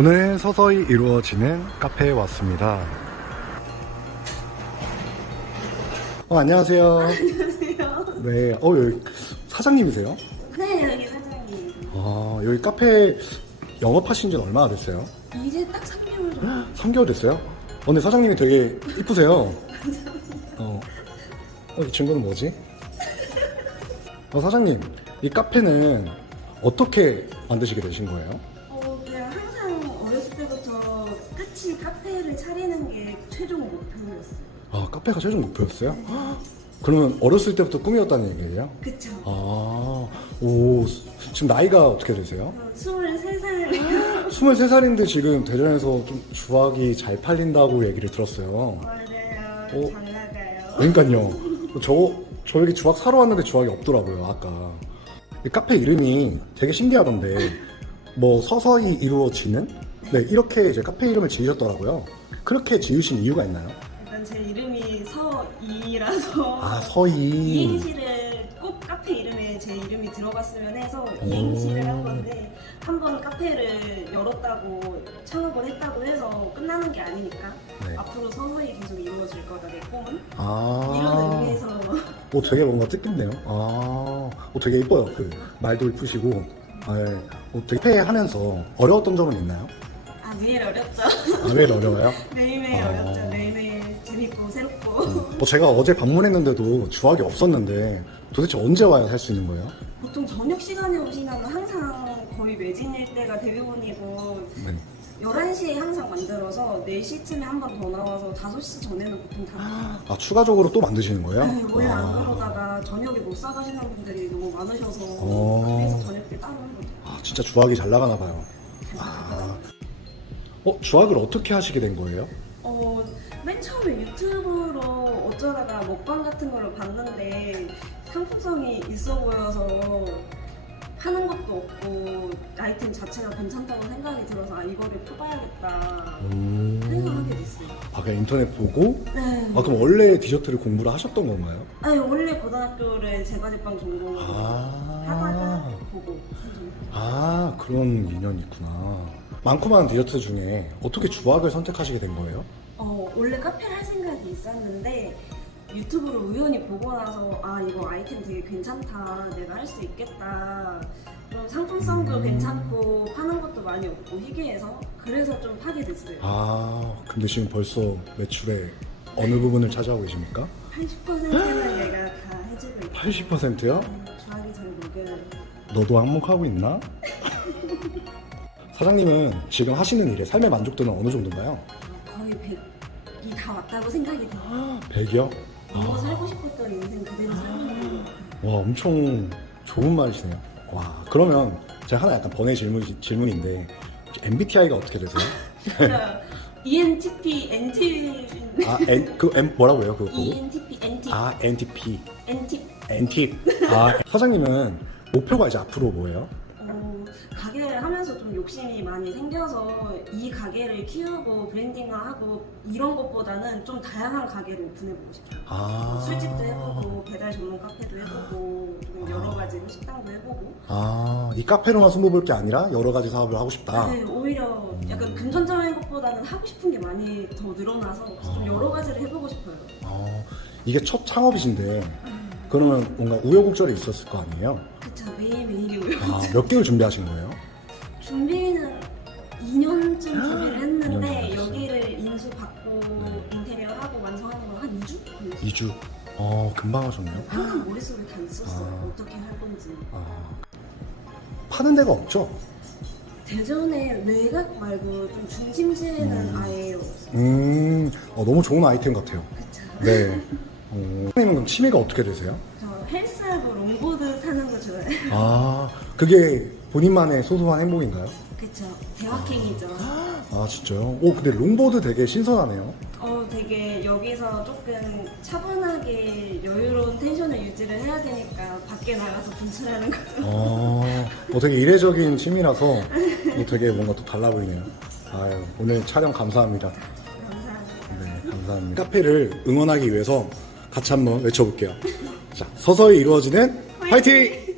오늘 서서히 이루어지는 카페에 왔습니다. 어, 안녕하세요. 안녕하세요. 네, 어, 여기 사장님이세요? 네, 여기 사장님. 아, 여기 카페 영업하신 지 얼마나 됐어요? 이제 딱 3개월 정도. 3개월 됐어요? 어, 근데 사장님이 되게 이쁘세요. 어, 어, 이 친구는 뭐지? 어, 사장님, 이 카페는 어떻게 만드시게 되신 거예요? 카페가 최종 목표였어요? 그러면 어렸을 때부터 꿈이었다는 얘기예요? 그쵸. 아, 오, 지금 나이가 어떻게 되세요? 23살. 23살인데 지금 대전에서 좀 주악이 잘 팔린다고 얘기를 들었어요. 맞아요. 어? 잘 나가요. 그러니까요. 저, 저 여기 주악 사러 왔는데 주악이 없더라고요, 아까. 이 카페 이름이 되게 신기하던데, 뭐 서서히 이루어지는? 네, 이렇게 이제 카페 이름을 지으셨더라고요. 그렇게 지으신 이유가 있나요? 일단 제 이름이 서이라서 아, 서희. 이행시를 꼭 카페 이름에 제 이름이 들어갔으면 해서 이행시를 한 건데 한 번 카페를 열었다고 창업을 했다고 해서 끝나는 게 아니니까 네. 앞으로 서서히 계속 이루어질 거다 내 꿈은 이런 아. 의미에서 오, 되게 뭔가 뜻깊네요. 아, 오, 되게 이뻐요. 그, 말도 이쁘시고. 아, 예. 오, 되게 하면서 어려웠던 점은 있나요? 아 매일 어렵죠 아, 왜 어려워요? 매일매일 아. 어렵죠 뭐 제가 어제 방문했는데도 주악이 없었는데 도대체 언제 와야 살 수 있는 거예요? 보통 저녁 시간에 오시면 항상 거의 매진일 때가 대부분이고 네. 11시에 항상 만들어서 4시쯤에 한 번 더 나와서 5시 전에는 보통 다 아, 추가적으로 또 만드시는 거예요? 네, 원래 안 아, 그러다가 저녁에 못 사가시는 분들이 너무 많으셔서 어. 그래서 저녁 때 따로 한 거죠. 아, 진짜 주악이 잘 나가나 봐요. 아. 어, 주악을 어떻게 하시게 된 거예요? 어, 맨 처음에 유튜브로 어쩌다가 먹방 같은 걸로 봤는데 상품성이 있어 보여서 하는 것도 없고 아이템 자체가 괜찮다고 생각이 들어서 아 이거를 뽑아야겠다 해서 하게 됐어요. 아, 그냥 인터넷 보고? 네. 아, 그럼 원래 디저트를 공부를 하셨던 건가요? 아니 원래 고등학교를 제과제빵 하다가 아, 보고 좀 아, 그런 인연이 있구나. 많고 많은 디저트 중에 어떻게 주악을 선택하시게 된 거예요? 어, 원래 카페를 할 생각이 있었는데 유튜브로 우연히 보고 나서 아 이거 아이템 되게 괜찮다 내가 할 수 있겠다 좀 상품성도 음. 괜찮고 파는 것도 많이 없고 희귀해서 그래서 좀 파게 됐어요 아, 근데 지금 벌써 매출의 어느 부분을 차지하고 계십니까? 80%는 내가 다 해주고 있고 80%요? 주하기 잘 녹여요 너도 한몫하고 있나? 사장님은 지금 하시는 일에 삶의 만족도는 어느 정도인가요? 거의 100이 다 왔다고 생각이 돼요 100이요? 와, 엄청 좋은 말이시네요. 와, 그러면 제가 하나 약간 번외 질문, 질문인데 혹시 MBTI가 어떻게 되세요? ENTP, NT, 아, N, 그 M 뭐라고요? 그거 보고? ENTP, NT, 아, NTP. NT NT. 아, 사장님은 목표가 이제 앞으로 뭐예요? 욕심이 많이 생겨서 이 가게를 키우고 브랜딩화하고 이런 것보다는 좀 다양한 가게를 오픈해보고 싶어요. 아. 술집도 해보고 배달 전문 카페도 해보고 좀 여러 가지 식당도 해보고 아, 이 카페로만 볼게 아니라 여러 가지 사업을 하고 싶다. 네, 오히려 약간 금전적인 것보다는 하고 싶은 게 많이 더 늘어나서 좀 여러 가지를 해보고 싶어요. 어, 이게 첫 창업이신데 그러면 뭔가 우여곡절이 있었을 거 아니에요? 그쵸 매일매일이고요. 아, 몇 개월 준비하신 거예요? 2주. 어, 금방 하셨네요. 항상 머릿속에 다 있었어요. 아. 어떻게 할 건지. 아, 파는 데가 없죠? 대전에 외곽 말고 좀 중심지에는 음. 아예 없어요. 음, 어, 너무 좋은 아이템 같아요. 그쵸. 네. 어, 사장님은 그럼 취미가 어떻게 되세요? 저 헬스하고 롱보드 타는 거 좋아해요. 아, 그게 본인만의 소소한 행복인가요? 그쵸. 대학행이죠. 아, 진짜요? 오, 근데 롱보드 되게 신선하네요. 어, 되게 여기서 조금 차분하게 여유로운 텐션을 유지를 해야 되니까 밖에 나가서 분출하는 거죠. 어, 어, 되게 이례적인 취미라서 어, 되게 뭔가 또 달라 보이네요. 아유, 오늘 촬영 감사합니다. 감사합니다. 네, 감사합니다. 카페를 응원하기 위해서 같이 한번 외쳐볼게요. 자, 서서히 이루어지는 화이팅!